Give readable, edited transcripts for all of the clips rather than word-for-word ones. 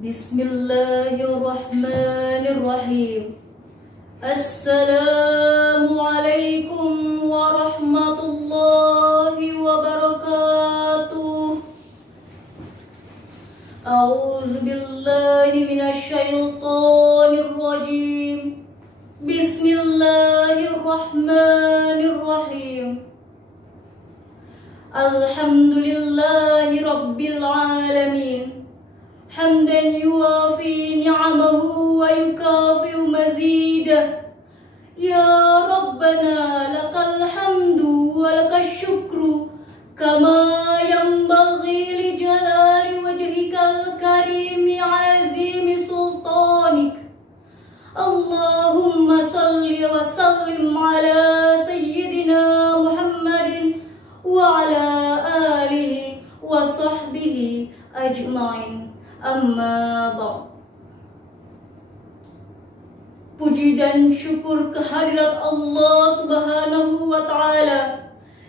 Bismillahirrahmanirrahim. Assalamualaikum warahmatullahi wabarakatuh. A'udzu billahi minasy syaithanir rajim. Bismillahirrahmanirrahim. Alhamdulillahi rabbil alamin. Hamdan yuwafi ni'amahu wa yukafi'u mazidah. Ya Rabbana lakal hamdu wa lakal syukru kama yanbaghi li jalali wajhikal karimi azimi sultanik. Allahumma salli wa sallim ala sayyidina Muhammadin wa ala alihi wa sahbihi ajma'in. Amma ba'd. Puji dan syukur kehadirat Allah Subhanahu wa Ta'ala,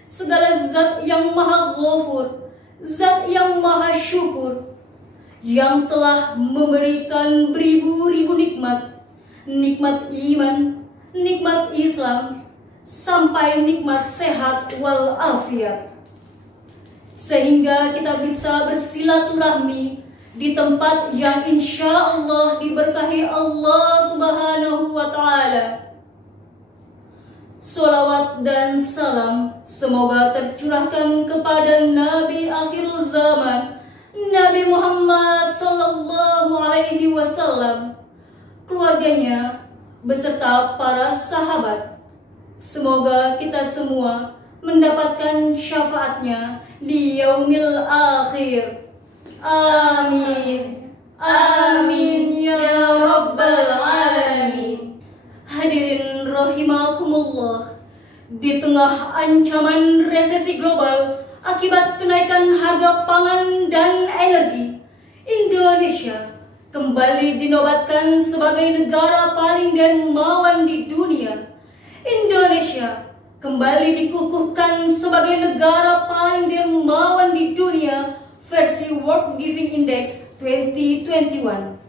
segala zat yang maha ghafur, zat yang maha syukur, yang telah memberikan beribu-ribu nikmat, nikmat iman, nikmat Islam, sampai nikmat sehat wal afiat, sehingga kita bisa bersilaturahmi di tempat yang insya Allah diberkahi Allah Subhanahu wa Ta'ala. Salawat dan salam semoga tercurahkan kepada Nabi akhirul zaman, Nabi Muhammad sallallahu alaihi wasallam, keluarganya beserta para sahabat. Semoga kita semua mendapatkan syafaatnya di yaumil akhir. Amin. Amin ya rabbal alamin. Hadirin rahimakumullah, di tengah ancaman resesi global akibat kenaikan harga pangan dan energi, Indonesia kembali dinobatkan sebagai negara paling dermawan di dunia. Indonesia kembali dikukuhkan sebagai negara paling dermawan di dunia versi World Giving Index 2021,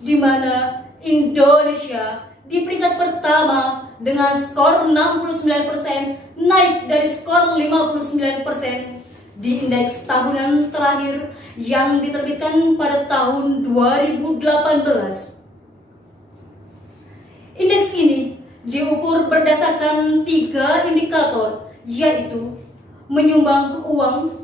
di mana Indonesia di peringkat pertama dengan skor 69%, naik dari skor 59% di indeks tahunan terakhir yang diterbitkan pada tahun 2018. Indeks ini diukur berdasarkan 3 indikator, yaitu menyumbang uang,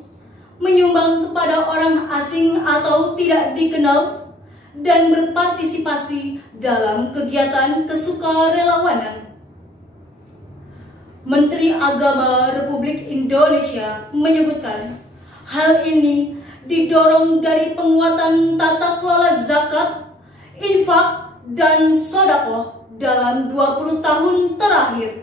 menyumbang kepada orang asing atau tidak dikenal, dan berpartisipasi dalam kegiatan kesukarelawanan. Menteri Agama Republik Indonesia menyebutkan hal ini didorong dari penguatan tata kelola zakat, infak, dan sedekah dalam 20 tahun terakhir.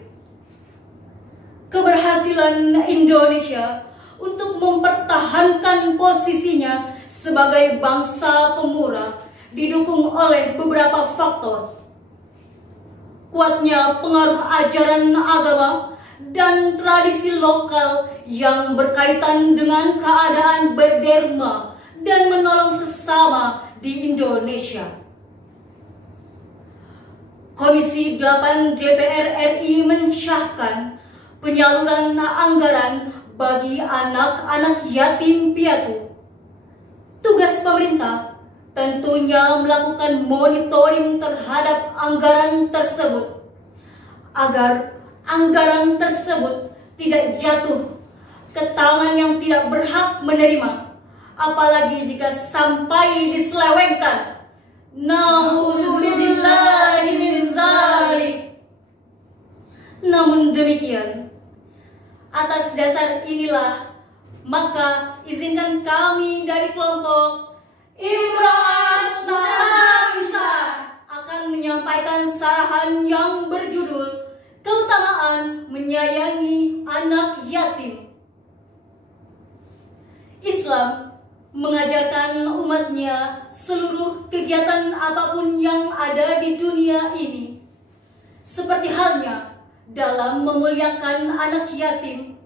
Keberhasilan Indonesia untuk mempertahankan posisinya sebagai bangsa pemurah didukung oleh beberapa faktor. Kuatnya pengaruh ajaran agama dan tradisi lokal yang berkaitan dengan keadaan berderma dan menolong sesama di Indonesia. Komisi 8 DPR RI mensyahkan penyaluran anggaran bagi anak-anak yatim piatu. Tugas pemerintah tentunya melakukan monitoring terhadap anggaran tersebut, agar anggaran tersebut tidak jatuh ke tangan yang tidak berhak menerima, apalagi jika sampai diselewengkan. Nauzubillahi min zalik. Namun demikian, atas dasar inilah, maka izinkan kami dari kelompok Imro'ah Mutahamisa akan menyampaikan sarahan yang berjudul Keutamaan Menyayangi Anak Yatim. Islam mengajarkan umatnya seluruh kegiatan apapun yang ada di dunia ini, seperti halnya dalam memuliakan anak yatim,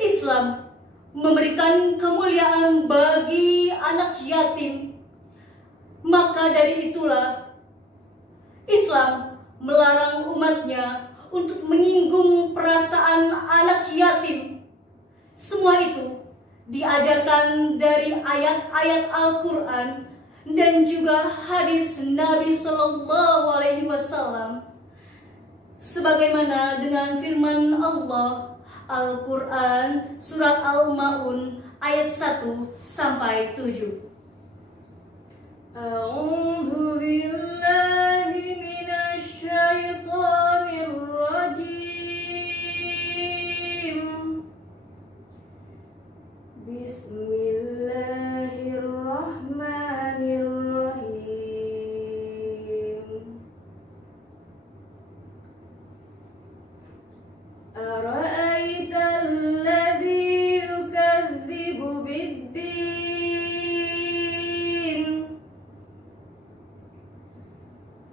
Islam memberikan kemuliaan bagi anak yatim. Maka dari itulah Islam melarang umatnya untuk menyinggung perasaan anak yatim. Semua itu diajarkan dari ayat-ayat Al-Quran dan juga hadis Nabi Shallallahu Alaihi Wasallam. Sebagaimana dengan firman Allah Al-Quran surat Al-Ma'un ayat 1 sampai 7. A'udzu billahi minasy syaithanir rajim. Bismillahirrahmanirrahim. Ara'aital ladzi yukadzibu bid-din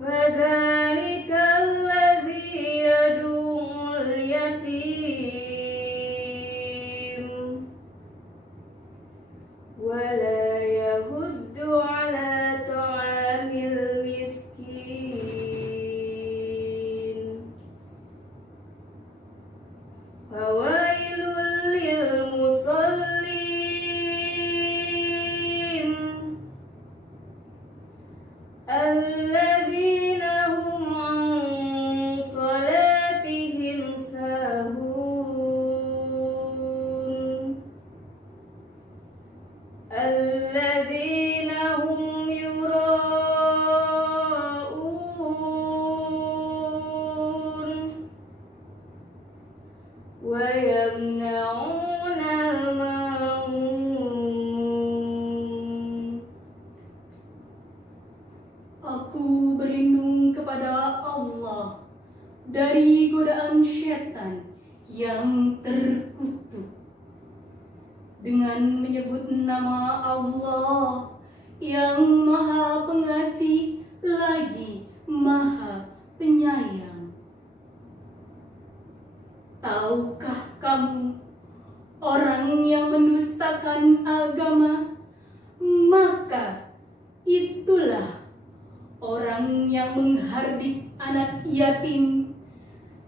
fadzalikal ladzi yad'ul yatim wa la yahuddu 'ala ta'amil miskin. Fawailul lil musallin alladzina hum an salatihim sahun alladzina hum yura'un wa yamna'una al-ma'un. Aku berlindung kepada Allah dari godaan syaitan yang terkutuk dengan menyebut nama Allah yang Maha Pengasih lagi Maha Penyayang. Tahukah kamu orang yang mendustakan agama, maka itulah orang yang menghardik anak yatim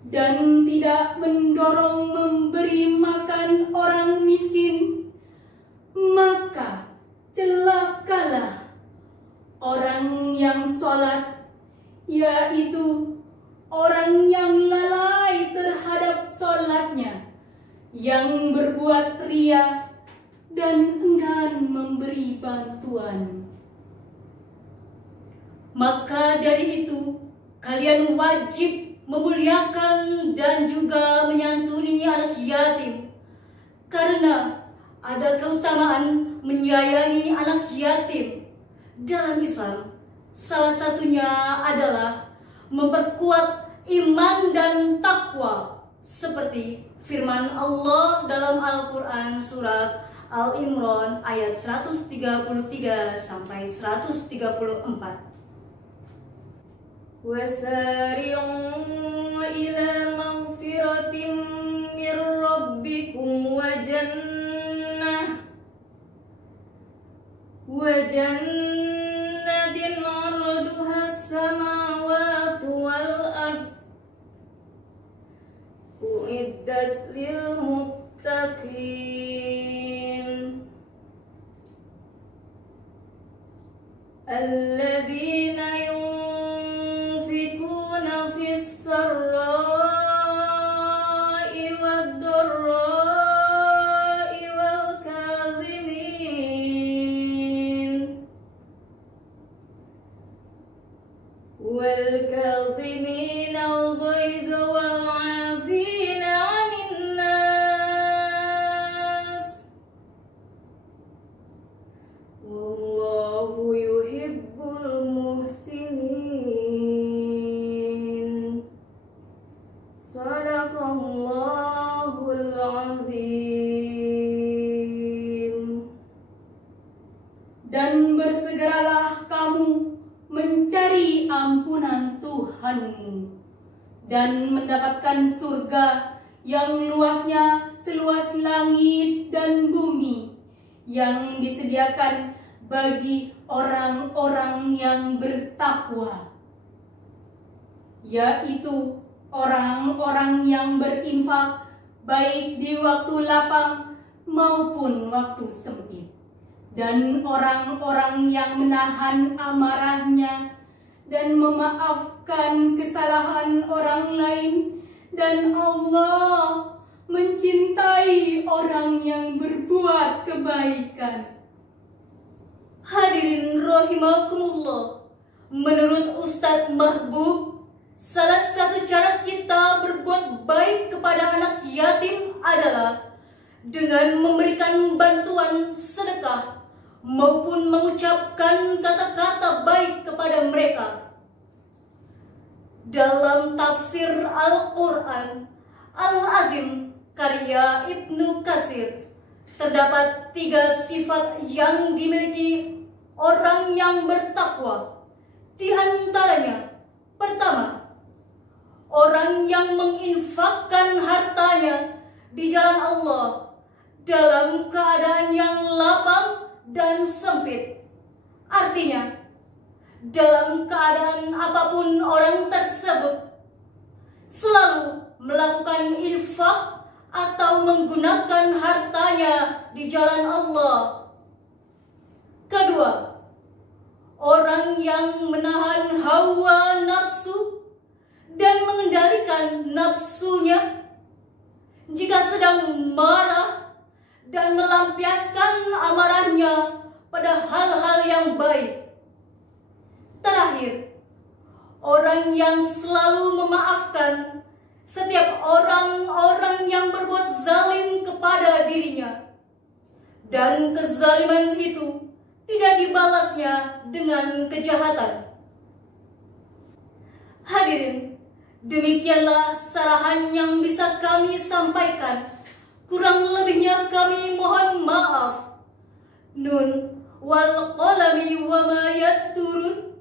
dan tidak mendorong memberi makan orang miskin, maka celakalah orang yang sholat, yaitu orang yang lalai terhadap sholatnya, yang berbuat ria dan enggan memberi bantuan. Maka dari itu, kalian wajib memuliakan dan juga menyantuni anak yatim, karena ada keutamaan menyayangi anak yatim. Dalam Islam, salah satunya adalah memperkuat iman dan takwa, seperti firman Allah dalam Al-Quran surat Al-Imran ayat 133 sampai 134. Wasari'u ila maghfiratin mir rabbikum wa jannatin 'arduha as-samawati wal ard uiddat lil muttaqin alladzina yunfikuna fis sarra'i wad dharra'i wal kadhimin al-ghayza wal 'afina 'anil nas wallahu yuhibbul muhsinin. Sadaqallahul azim. Dan bersegeralah kamu mencari ampunan Tuhanmu dan mendapatkan surga yang luasnya seluas langit dan bumi. yang disediakan bagi orang-orang yang bertakwa, yaitu orang-orang yang berinfak baik di waktu lapang maupun waktu sempit, dan orang-orang yang menahan amarahnya dan memaafkan kesalahan orang lain, dan Allah mencintai orang yang berbuat kebaikan. Hadirin rahimakumullah, menurut Ustadz Mahbub, salah satu cara kita berbuat baik kepada anak yatim adalah dengan memberikan bantuan sedekah maupun mengucapkan kata-kata baik kepada mereka. Dalam tafsir Al-Quran Al-Azim karya Ibnu Katsir, terdapat 3 sifat yang dimiliki orang yang bertakwa. Di antaranya, pertama, orang yang menginfakkan hartanya di jalan Allah dalam keadaan yang lapang dan sempit. Artinya, dalam keadaan apapun orang tersebut selalu melakukan infak atau menggunakan hartanya di jalan Allah. Kedua, orang yang menahan hawa nafsu dan mengendalikan nafsunya jika sedang marah dan melampiaskan amarahnya pada hal-hal yang baik. Terakhir, orang yang selalu memaafkan setiap orang-orang yang berbuat zalim kepada dirinya, dan kezaliman itu tidak dibalasnya dengan kejahatan. Hadirin, demikianlah sarahan yang bisa kami sampaikan. Kurang lebihnya kami mohon maaf. Nun wal qalami wa ma yasturun.